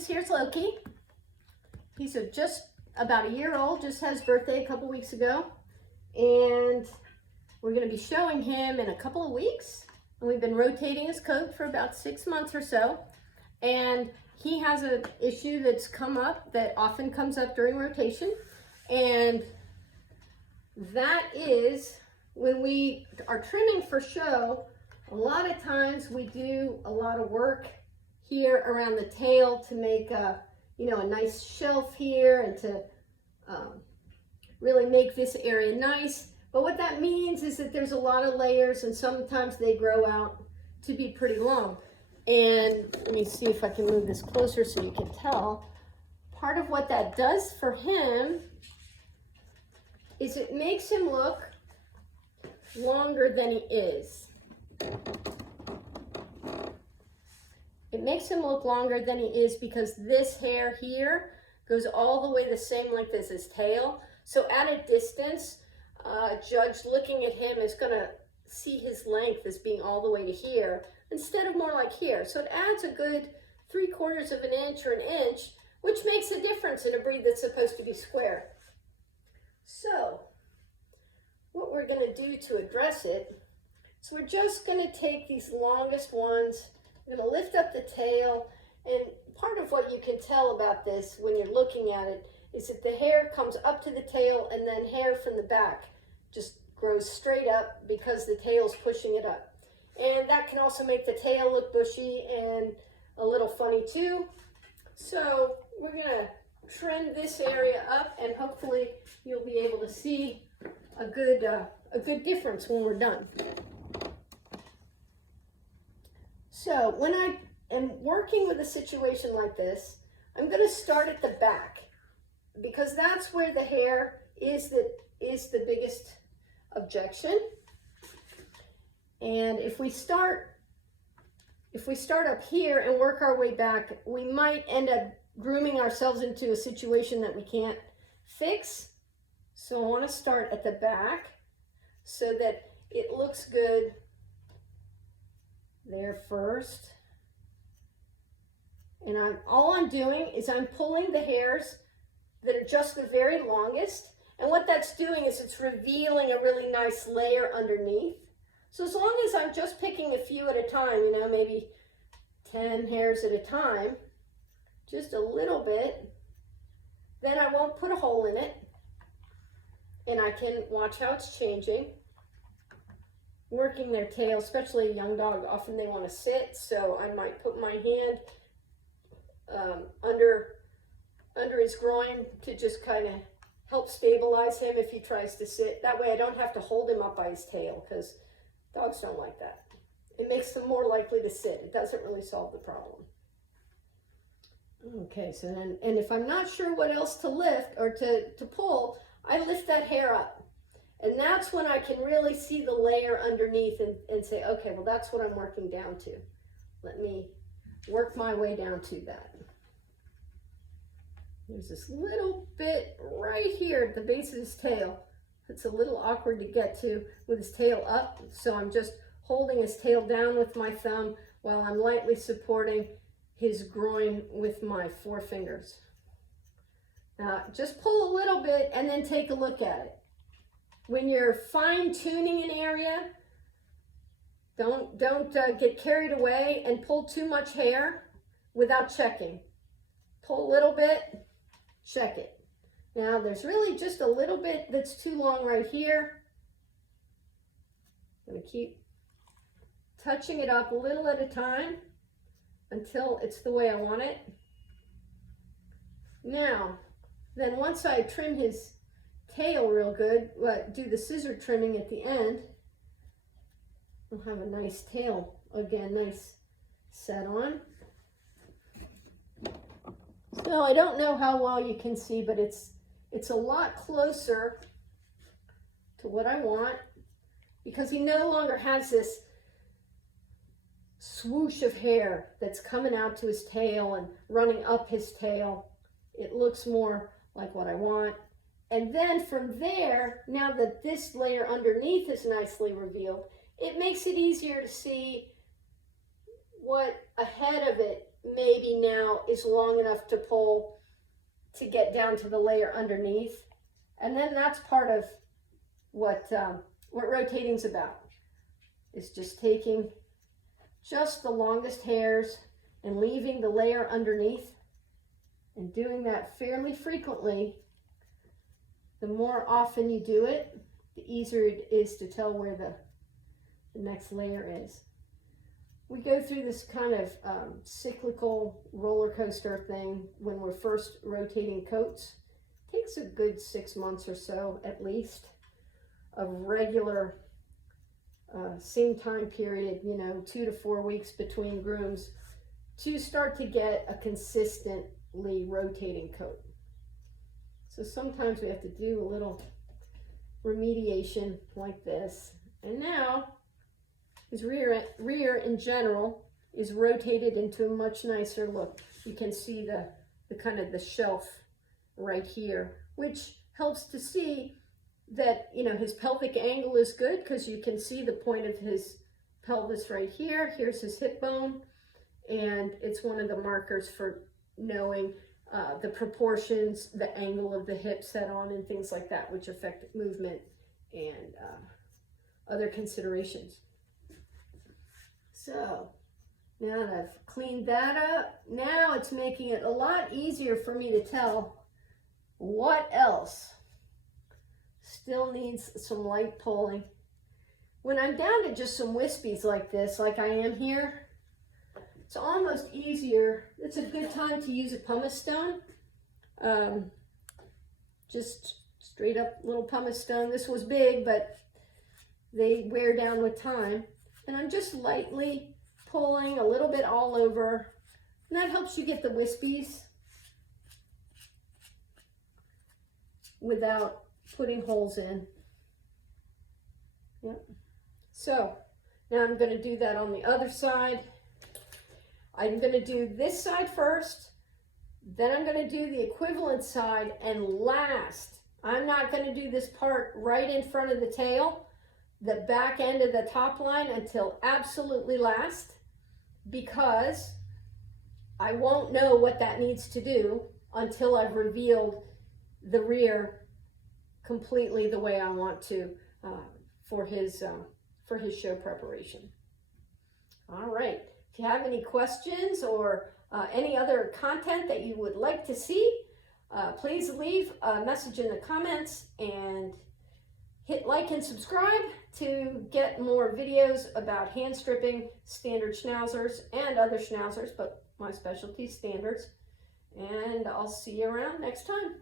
this here's Loki. He's just about a year old, just had his birthday a couple weeks ago. And we're going to be showing him in a couple of weeks. And we've been rotating his coat for about 6 months or so. And he has an issue that's come up that often comes up during rotation. And that is when we are trimming for show, a lot of times we do a lot of work here around the tail to make a nice shelf here and to really make this area nice. But what that means is that there's a lot of layers and sometimes they grow out to be pretty long. And let me see if I can move this closer so you can tell. Part of what that does for him is it makes him look longer than he is. It makes him look longer than he is because this hair here goes all the way the same length as his tail. So at a distance, a judge looking at him is going to see his length as being all the way to here instead of more like here. So it adds a good 3/4 of an inch or an inch, which makes a difference in a breed that's supposed to be square. So what we're going to do to address it, so we're just going to take these longest ones. We're going to lift up the tail, and part of what you can tell about this when you're looking at it is that the hair comes up to the tail and then hair from the back just grows straight up because the tail's pushing it up. And that can also make the tail look bushy and a little funny too. So we're going to trim this area up and hopefully you'll be able to see a good difference when we're done. So when I am working with a situation like this, I'm going to start at the back because that's where the hair is the biggest objection. And if we start up here and work our way back, we might end up grooming ourselves into a situation that we can't fix. So I want to start at the back so that it looks good there first. And all I'm doing is I'm pulling the hairs that are just the very longest. And what that's doing is it's revealing a really nice layer underneath. So as long as I'm just picking a few at a time, maybe 10 hairs at a time, just a little bit, then I won't put a hole in it. And I can watch how it's changing. Working their tail, especially a young dog, often they want to sit, so I might put my hand under his groin to just kind of help stabilize him if he tries to sit. That way I don't have to hold him up by his tail because dogs don't like that. It makes them more likely to sit. It doesn't really solve the problem. Okay, so then, and if I'm not sure what else to lift or to pull, I lift that hair up. And that's when I can really see the layer underneath and say, okay, well, that's what I'm working down to. Let me work my way down to that. There's this little bit right here at the base of his tail. It's a little awkward to get to with his tail up. So I'm just holding his tail down with my thumb while I'm lightly supporting his groin with my forefingers. Now, just pull a little bit and then take a look at it. When you're fine-tuning an area, don't get carried away and pull too much hair without checking. Pull a little bit, check it. Now, there's really just a little bit that's too long right here. I'm going to keep touching it up a little at a time until it's the way I want it. Now, then once I trim his tail real good, do the scissor trimming at the end, we'll have a nice tail again, nice set on. So I don't know how well you can see, but it's a lot closer to what I want because he no longer has this swoosh of hair that's coming out to his tail and running up his tail. It looks more like what I want. And then from there, now that this layer underneath is nicely revealed, it makes it easier to see what ahead of it maybe now is long enough to pull to get down to the layer underneath. And then that's part of what rotating's about, is just taking just the longest hairs and leaving the layer underneath, and doing that fairly frequently. The more often you do it, the easier it is to tell where the next layer is. We go through this kind of cyclical roller coaster thing when we're first rotating coats. It takes a good 6 months or so at least of regular same time period, you know, 2 to 4 weeks between grooms, to start to get a consistently rotating coat. So sometimes we have to do a little remediation like this. And now his rear in general is rotated into a much nicer look. You can see the kind of the shelf right here, which helps to see that, you know, his pelvic angle is good, because you can see the point of his pelvis right here. Here's his hip bone, and it's one of the markers for knowing the proportions, the angle of the hips head on, and things like that, which affect movement and other considerations. So now that I've cleaned that up, now it's making it a lot easier for me to tell what else still needs some light pulling. When I'm down to just some wispies like this, like I am here, it's almost easier. It's a good time to use a pumice stone. Just straight up little pumice stone. This was big, but they wear down with time. And I'm just lightly pulling a little bit all over. And that helps you get the wispies without putting holes in. Yep. So now I'm going to do that on the other side. I'm going to do this side first, then I'm going to do the equivalent side, and last, I'm not going to do this part right in front of the tail, the back end of the top line, until absolutely last, because I won't know what that needs to do until I've revealed the rear completely the way I want to for his show preparation. All right. If you have any questions or any other content that you would like to see, please leave a message in the comments, and hit like and subscribe to get more videos about hand stripping standard schnauzers and other schnauzers, but my specialty standards. And I'll see you around next time.